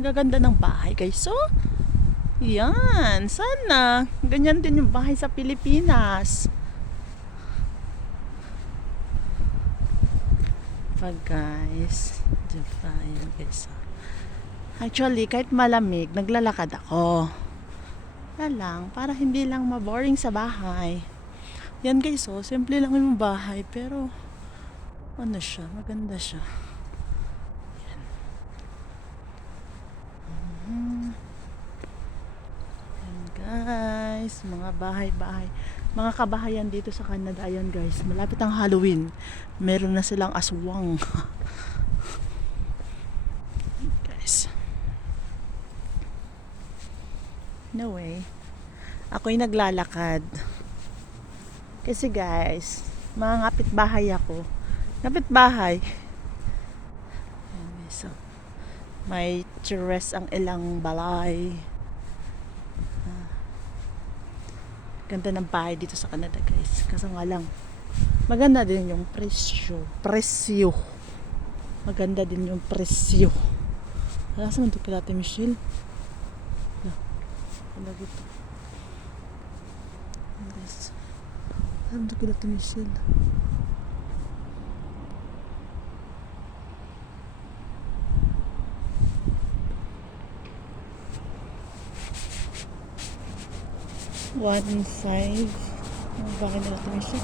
Gaganda ng bahay guys. So, yan. Sana ganyan din yung bahay sa Pilipinas. Pag guys, diba? Yan guys. Actually, kahit malamig, naglalakad ako. Yan lang, para hindi lang maboring sa bahay. Yan guys, oh, simple lang yung bahay, pero ano siya, maganda siya. Yan. Yan guys, mga bahay-bahay. Mga kabahayan dito sa Canada, yan guys. Malapit ang Halloween. Meron na silang aswang. Guys. No way. Ako'y naglalakad. Kasi guys, mga kapitbahay ako. Kapitbahay. So, may churres ang ilang balay. Ganda ng bahay dito sa Canada guys. Kaso nga lang, maganda din yung presyo. Presyo. Maganda din yung presyo. Alas naman ito kila Ate Michelle. Wala dito. Guys. Alam ito kila Ate Michelle. $1.5. Bakit nila Ate Michelle?